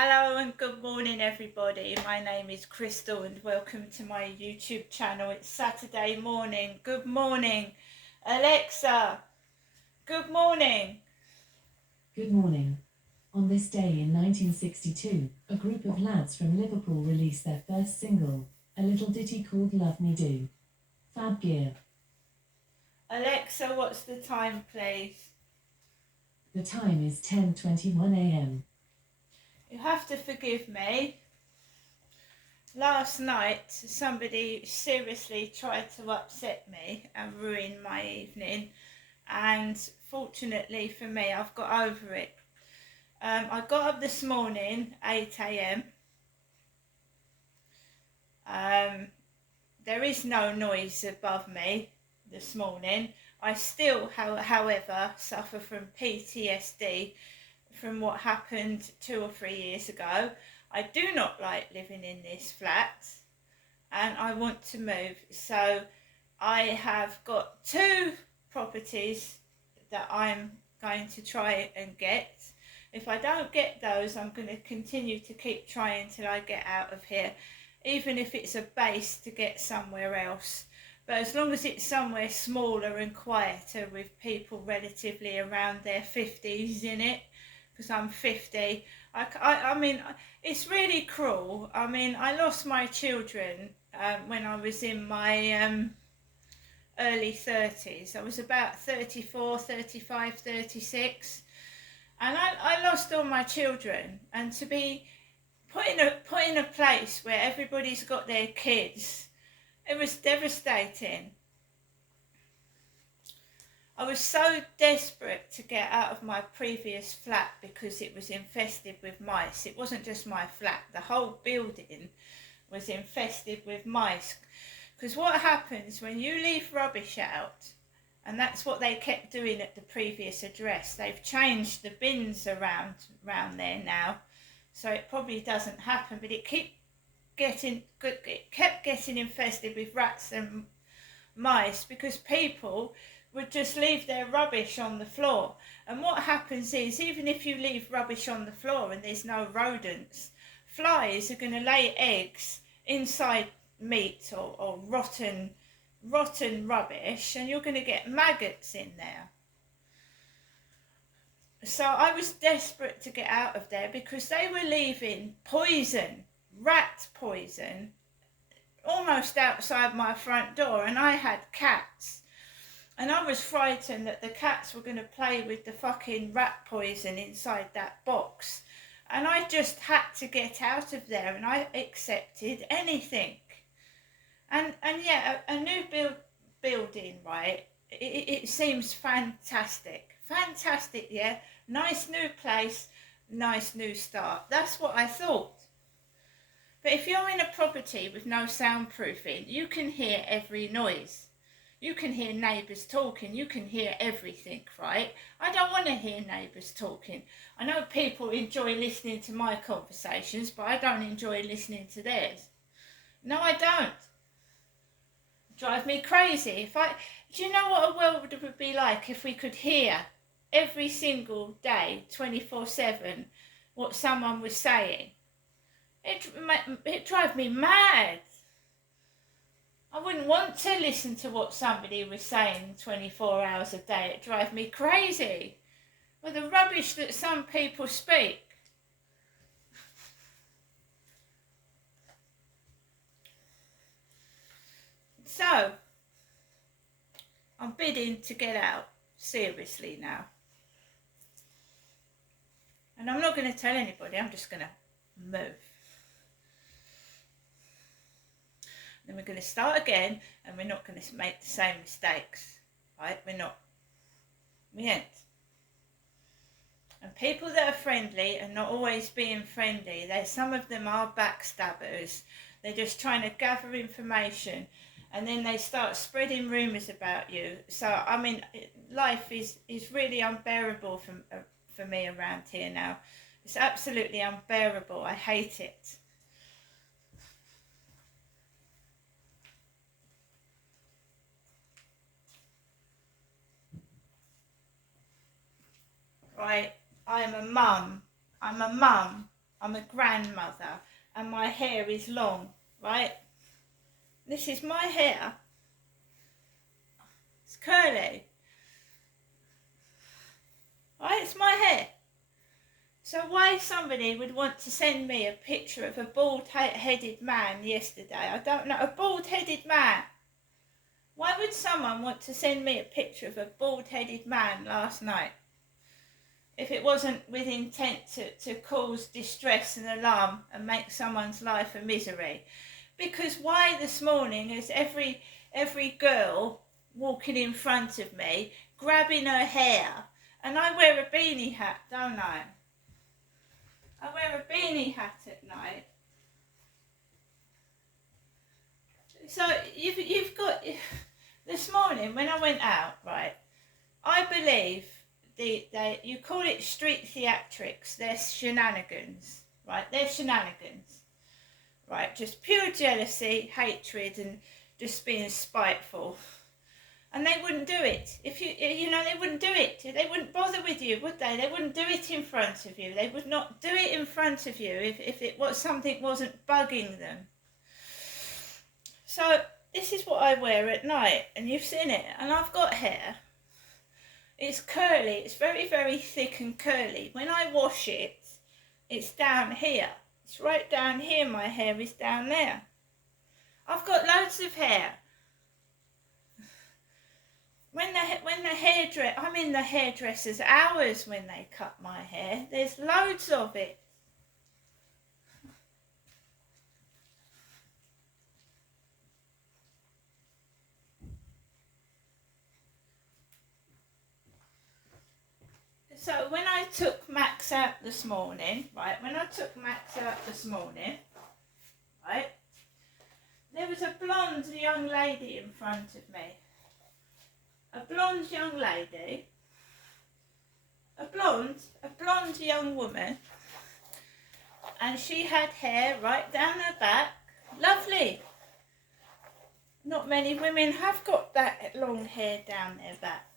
Hello and good morning everybody. My name is Crystal and welcome to my YouTube channel. It's Saturday morning. Good morning. Alexa, good morning. Good morning. On this day in 1962, a group of lads from Liverpool released their first single, a little ditty called Love Me Do. Fab Gear. Alexa, what's the time please? The time is 10:21 a.m. You have to forgive me. Last night somebody seriously tried to upset me and ruin my evening, and fortunately for me I've got over it. I got up this morning 8 a.m. There is no noise above me this morning. I still, however, suffer from PTSD from what happened 2 or 3 years ago. I do not like living in this flat and I want to move. So I have got 2 properties that I'm going to try and get. If I don't get those, I'm going to continue to keep trying till I get out of here, even if it's a base to get somewhere else. But as long as it's somewhere smaller and quieter with people relatively around their 50s in it, because I'm 50. I mean, it's really cruel. I mean, I lost my children when I was in my early 30s. I was about 34, 35, 36. And I lost all my children. And to be put in a place where everybody's got their kids, it was devastating. I was so desperate to get out of my previous flat because it was infested with mice. It wasn't just my flat, the whole building was infested with mice. Because what happens when you leave rubbish out, and that's what they kept doing at the previous address. They've changed the bins around there now, so it probably doesn't happen, but it kept getting infested with rats and mice because people would just leave their rubbish on the floor. And what happens is, even if you leave rubbish on the floor and there's no rodents, flies are going to lay eggs inside meat or rotten rubbish, and you're going to get maggots in there. So I was desperate to get out of there because they were leaving poison, rat poison, almost outside my front door, and I had cats. And I was frightened that the cats were going to play with the fucking rat poison inside that box. And I just had to get out of there, and I accepted anything. And yeah, a new building, right? It seems fantastic. Fantastic, yeah. Nice new place, nice new start. That's what I thought. But if you're in a property with no soundproofing, you can hear every noise. You can hear neighbours talking, you can hear everything, right? I don't want to hear neighbours talking. I know people enjoy listening to my conversations, but I don't enjoy listening to theirs. No, I don't. Drive me crazy. Do you know what a world would be like if we could hear every single day, 24/7, what someone was saying? It drive me mad. I wouldn't want to listen to what somebody was saying 24 hours a day. It drive me crazy. Well, the rubbish that some people speak. So, I'm bidding to get out, seriously now. And I'm not going to tell anybody, I'm just going to move. Then we're going to start again, and we're not going to make the same mistakes, right? We're not. We ain't. And people that are friendly are not always being friendly. Some of them are backstabbers. They're just trying to gather information, and then they start spreading rumours about you. So, I mean, life is really unbearable for me around here now. It's absolutely unbearable. I hate it. Right, I'm a mum. I'm a grandmother and my hair is long, right? This is my hair. It's curly. Right, it's my hair. So why somebody would want to send me a picture of a bald-headed man yesterday, I don't know. A bald-headed man. Why would someone want to send me a picture of a bald-headed man last night? If it wasn't with intent to cause distress and alarm and make someone's life a misery. Because why this morning is every girl walking in front of me, grabbing her hair, and I wear a beanie hat, don't I? I wear a beanie hat at night. So you've got, this morning when I went out, right, I believe you call it street theatrics, they're shenanigans, right? They're shenanigans, right? Just pure jealousy, hatred, and just being spiteful. And they wouldn't do it. If they wouldn't do it. They wouldn't bother with you, would they? They wouldn't do it in front of you. They would not do it in front of you if it was something wasn't bugging them. So this is what I wear at night, and you've seen it. And I've got hair. It's curly. It's very, very thick and curly. When I wash it, it's down here. It's right down here. My hair is down there. I've got loads of hair. I'm in the hairdresser's hours when they cut my hair. There's loads of it. So when I took Max out this morning, right, there was a blonde young lady in front of me. A blonde young lady, a blonde young woman, and she had hair right down her back. Lovely. Not many women have got that long hair down their back.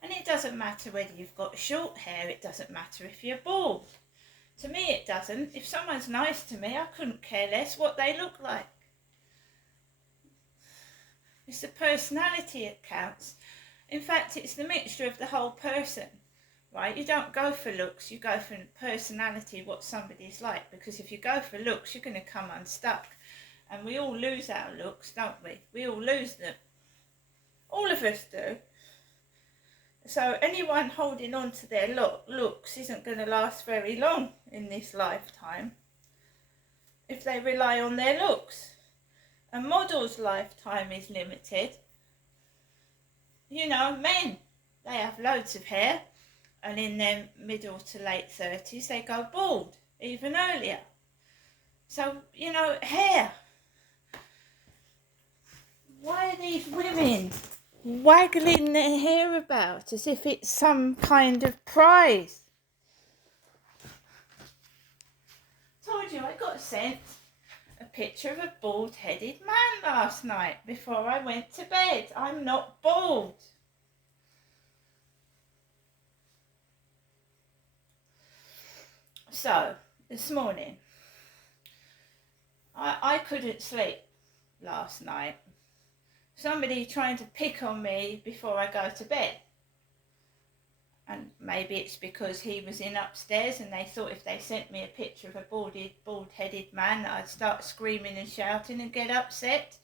And it doesn't matter whether you've got short hair, it doesn't matter if you're bald. To me it doesn't. If someone's nice to me, I couldn't care less what they look like. It's the personality that counts. In fact, it's the mixture of the whole person, right? You don't go for looks, you go for personality, what somebody's like. Because if you go for looks, you're going to come unstuck. And we all lose our looks, don't we? We all lose them. All of us do. So anyone holding on to their looks isn't going to last very long in this lifetime if they rely on their looks. A model's lifetime is limited. You know, men, they have loads of hair, and in their middle to late 30s they go bald, even earlier. So, you know, hair. Why are these women waggling their hair about as if it's some kind of prize? Told you I got sent a picture of a bald-headed man last night before I went to bed. I'm not bald. So, this morning, I couldn't sleep last night. Somebody trying to pick on me before I go to bed. And maybe it's because he was in upstairs and they thought if they sent me a picture of a bald-headed man that I'd start screaming and shouting and get upset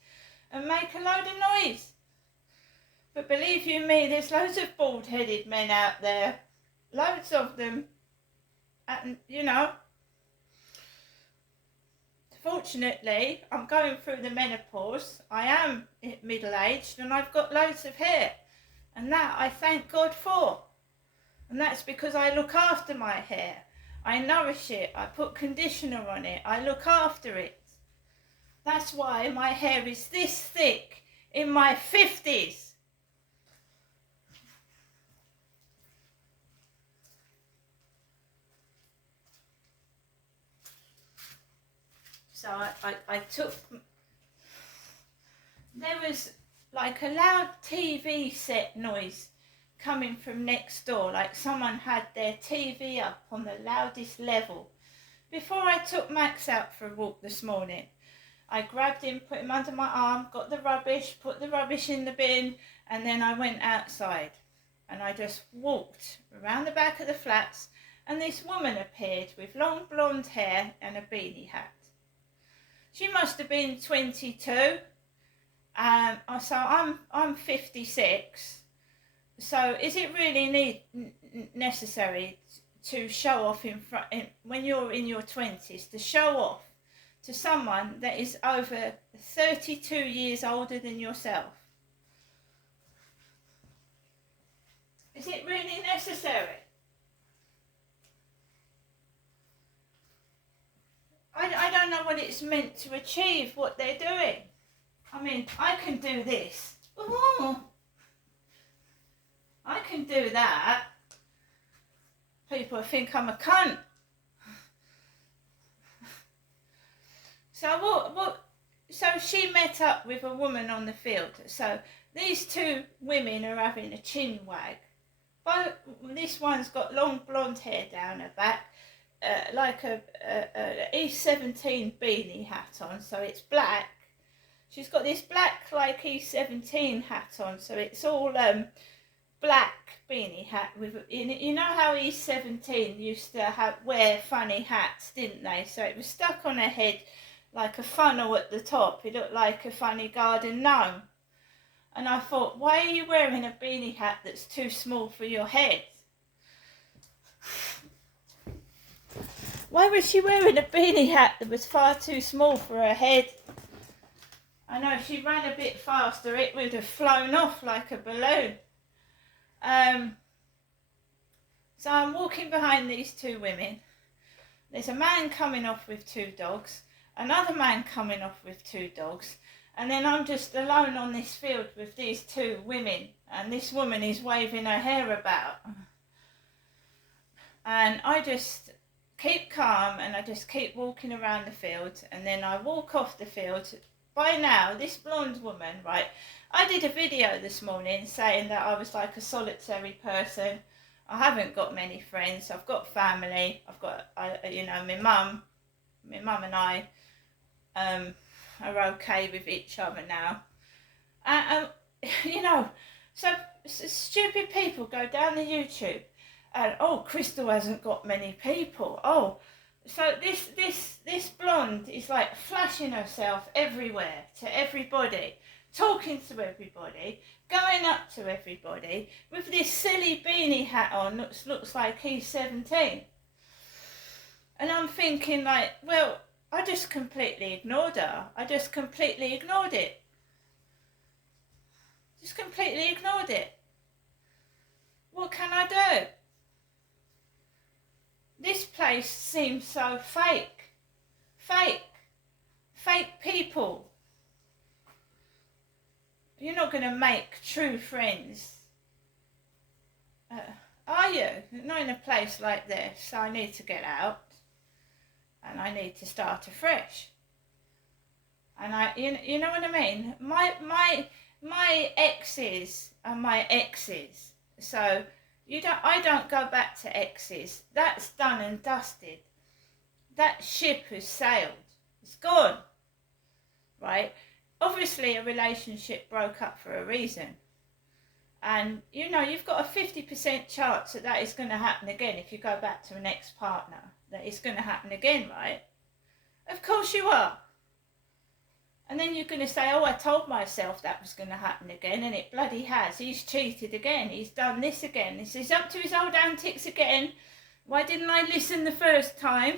and make a load of noise. But believe you me, there's loads of bald-headed men out there. Loads of them. And, you know, fortunately, I'm going through the menopause. I am middle-aged and I've got loads of hair. And that I thank God for. And that's because I look after my hair. I nourish it. I put conditioner on it. I look after it. That's why my hair is this thick in my 50s. So I took... There was like a loud TV set noise coming from next door, like someone had their TV up on the loudest level Before I took Max out for a walk this morning, I grabbed him, put him under my arm, got the rubbish, put the rubbish in the bin, and then I went outside. And I just walked around the back of the flats, and this woman appeared with long blonde hair and a beanie hat. She must have been 22. So I'm 56. So is it really necessary to show off when you're in your 20s, to show off to someone that is over 32 years older than yourself? Is it really necessary? I don't know what it's meant to achieve, what they're doing. I mean, I can do this. Ooh, I can do that. People think I'm a cunt. So she met up with a woman on the field. So these two women are having a chin wag. But this one's got long blonde hair down her back, like a E17 beanie hat on, so it's black. She's got this black like E17 hat on, so it's all black beanie hat with, you know how E17 used to wear funny hats, didn't they? So it was stuck on her head like a funnel at the top. It looked like a funny garden gnome. And I thought, why are you wearing a beanie hat that's too small for your head? Why was she wearing a beanie hat that was far too small for her head? I know if she ran a bit faster, it would have flown off like a balloon. So I'm walking behind these two women. There's a man coming off with two dogs, another man coming off with two dogs, and then I'm just alone on this field with these two women, and this woman is waving her hair about. And I just keep calm, and I just keep walking around the field, and then I walk off the field. By now, this blonde woman, right, I did a video this morning saying that I was like a solitary person. I haven't got many friends. I've got family. I've got, my mum and I are okay with each other now. So stupid people go down the YouTube and, oh, Crystal hasn't got many people. Oh, so this blonde is like flashing herself everywhere to everybody, talking to everybody, going up to everybody with this silly beanie hat on that looks like he's 17. And I'm thinking like, well, I just completely ignored her. I just completely ignored it. Just completely ignored it. What can I do? This place seems so fake. Fake people. You're not going to make true friends, are you? Not in a place like this. So I need to get out, and I need to start afresh. And you know what I mean? My exes are my exes. So I don't go back to exes. That's done and dusted. That ship has sailed. It's gone. Right? Obviously a relationship broke up for a reason. And you've got a 50% chance that is going to happen again if you go back to an ex-partner. That it's going to happen again, right? Of course you are. And then you're going to say, oh, I told myself that was going to happen again, and it bloody has. He's cheated again. He's done this again. He's up to his old antics again. Why didn't I listen the first time?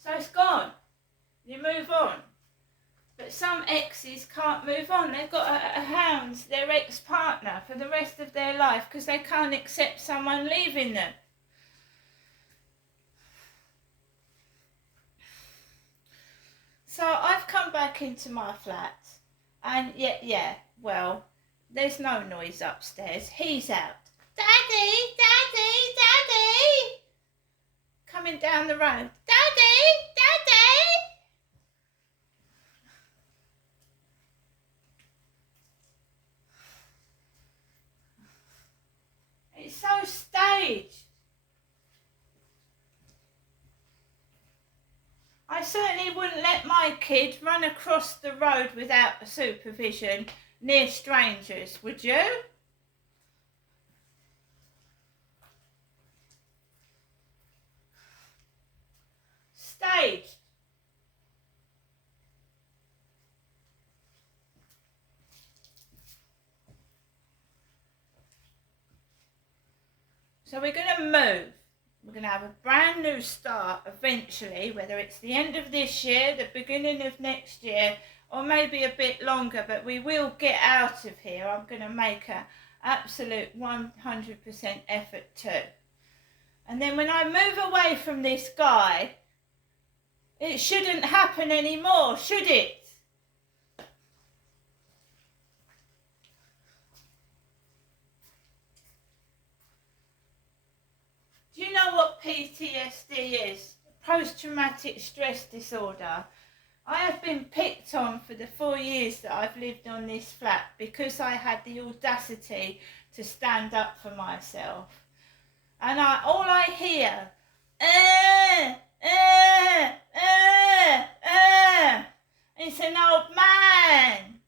So it's gone. You move on. But some exes can't move on. They've got a hound their ex-partner for the rest of their life because they can't accept someone leaving them. So I've come back into my flat, and well, there's no noise upstairs. He's out. Daddy, Daddy, Daddy! Coming down the road. Daddy, Daddy! It's so kid run across the road without supervision near strangers, would you? Staged. So we're going to move. We're going to have a brand new start eventually, whether it's the end of this year, the beginning of next year, or maybe a bit longer, but we will get out of here. I'm going to make an absolute 100% effort too. And then when I move away from this guy, it shouldn't happen anymore, should it? Do you know what PTSD is? Post-traumatic stress disorder. I have been picked on for the 4 years that I've lived on this flat because I had the audacity to stand up for myself. And all I hear, it's an old man.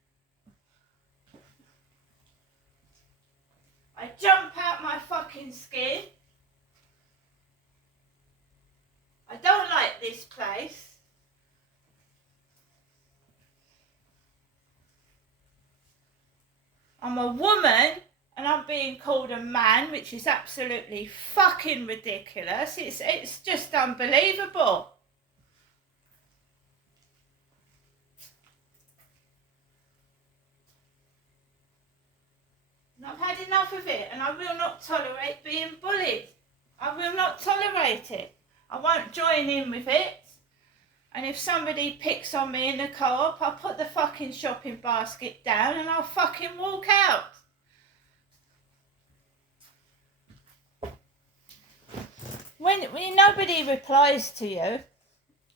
I jump out my fucking skin. I don't like this place. I'm a woman and I'm being called a man, which is absolutely fucking ridiculous. It's just unbelievable. And I've had enough of it, and I will not tolerate being bullied. I will not tolerate it. I won't join in with it. And if somebody picks on me in the co-op, I'll put the fucking shopping basket down and I'll fucking walk out. When nobody replies to you,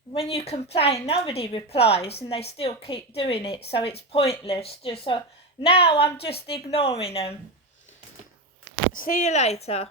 when you complain, nobody replies and they still keep doing it, so it's pointless. Now I'm just ignoring them. See you later.